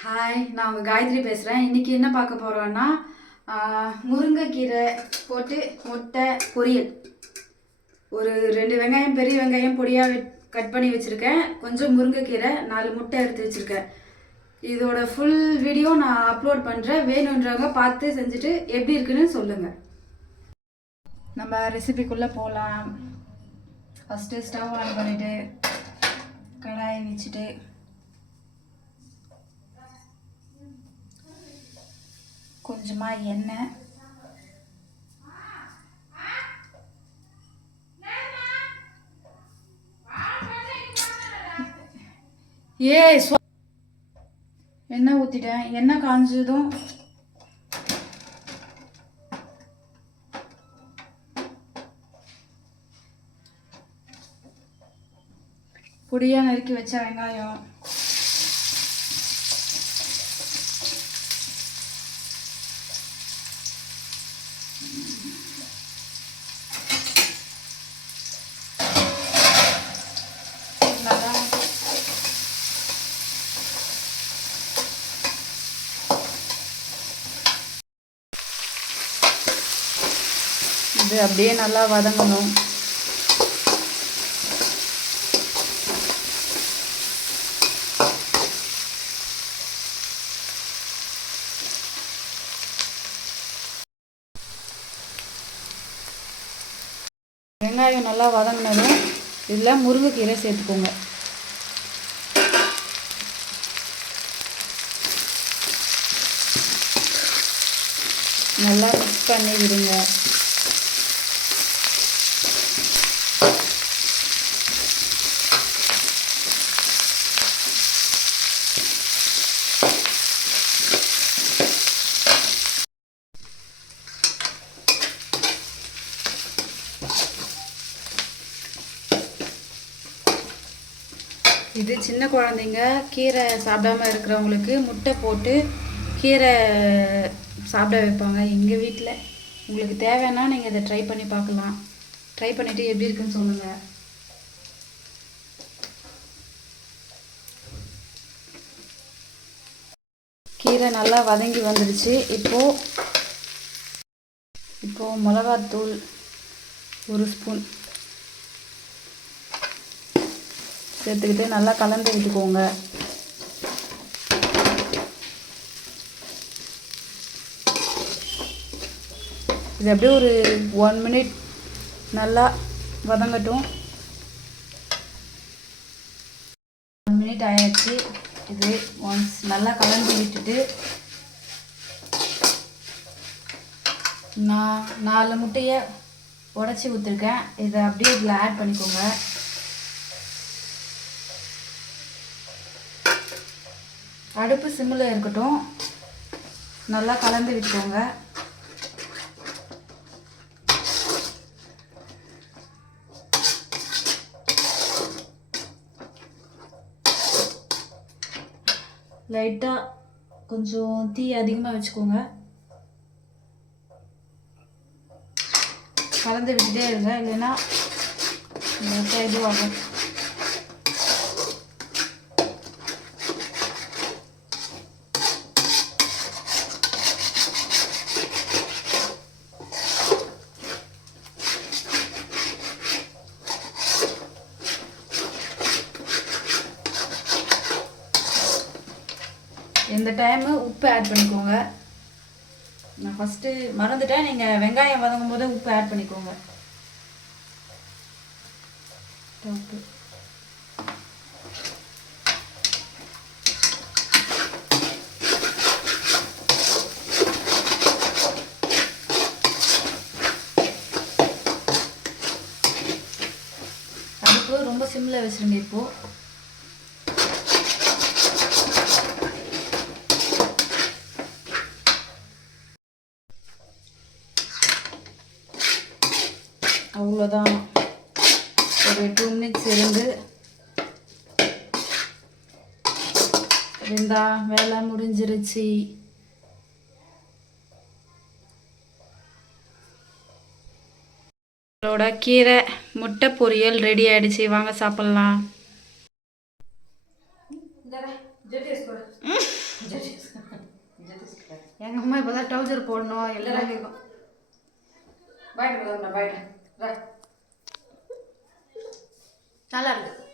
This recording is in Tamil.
ஹாய் நான் உங்கள் காயத்ரி பேசுகிறேன் இன்றைக்கி என்ன பார்க்க போகிறோன்னா முருங்கைக்கீரை போட்டு முட்டை பொரியல். ஒரு ரெண்டு வெங்காயம் பெரிய வெங்காயம் பொடியாக கட் பண்ணி வச்சுருக்கேன். கொஞ்சம் முருங்கைக்கீரை நாலு முட்டை எடுத்து வச்சுருக்கேன். இதோட ஃபுல் வீடியோ நான் அப்லோட் பண்ணுறேன் வேணுன்றவங்க பார்த்து செஞ்சுட்டு எப்படி இருக்குன்னு சொல்லுங்கள் நம்ம ரெசிபிக்குள்ளே போகலாம் ஃபஸ்ட்டு ஸ்டவ் ஆன் பண்ணிவிட்டு கடாயை வச்சுட்டு கொஞ்சமாக எண்ணெய் ஏய் என்ன எண்ணெய் ஊற்றிட்டேன் எண்ணெய் காஞ்சதும் பொடியாக நறுக்கி வச்ச வெங்காயம் நல்லா இது அப்படியே நல்லா வதங்கணும். வெங்காயம் நல்லா வதங்கினதும் இதில் முருங்கைக்கீரை சேர்த்துக்கோங்க. நல்லா மிக்ஸ் பண்ணி விடுங்க இது சின்ன குழந்தைங்க கீரை சாப்பிடாம இருக்கிறவங்களுக்கு முட்டை போட்டு கீரை சாப்பிட வைப்பாங்க. எங்கள் வீட்டில் உங்களுக்கு தேவைன்னா நீங்கள் இதை ட்ரை பண்ணி பார்க்கலாம். ட்ரை பண்ணிவிட்டு எப்படி இருக்குன்னு சொல்லுங்கள் கீரை நல்லா வதங்கி வந்துடுச்சு இப்போது இப்போது மிளகாத்தூள் ஒரு ஸ்பூன். சேர்த்துக்கிட்டு நல்லா கலந்து விட்டுக்கோங்க. இது அப்படியே ஒரு ஒன் மினிட் நல்லா வதங்கட்டும். ஒன் மினிட் ஆயாச்சு. இது ஒன்ஸ் நல்லா கலந்து விட்டுட்டு நான் நாலு முட்டையை உடச்சி ஊற்றிருக்கேன் இதை அப்படியே இதில் ஆட் பண்ணிக்கோங்க. அடுப்பு சிம்மில் இருக்கட்டும். நல்லா கலந்து விட்டுக்கோங்க. லைட்டாக கொஞ்சம் தீ அதிகமாக வச்சுக்கோங்க. கலந்து விட்டுட்டே இருங்க. இல்லைன்னா லைட்டாக இதுவாகும் இந்த டைமு உப்பு ஆட் பண்ணிக்கோங்க. நான் ஃபஸ்ட்டு மறந்துட்டேன். நீங்கள் வெங்காயம் வதங்கும் போது உப்பு ஆட் பண்ணிக்கோங்க. உப்பு அடுப்பு ரொம்ப சிம்மில் வச்சுருங்க இப்போது அவ்வளோதான். ஒரு டூ மினிட்ஸ் இருந்து இருந்தா வேலை முடிஞ்சிருச்சு. நம்மளோட கீரை முட்டை பொரியல் ரெடி ஆயிடுச்சு. வாங்க சாப்பிட்லாம். எங்கள் அம்மா இப்போ தான் டவுசர் போடணும் எல்லாம் கேட்கும் நல்லா இருக்கு.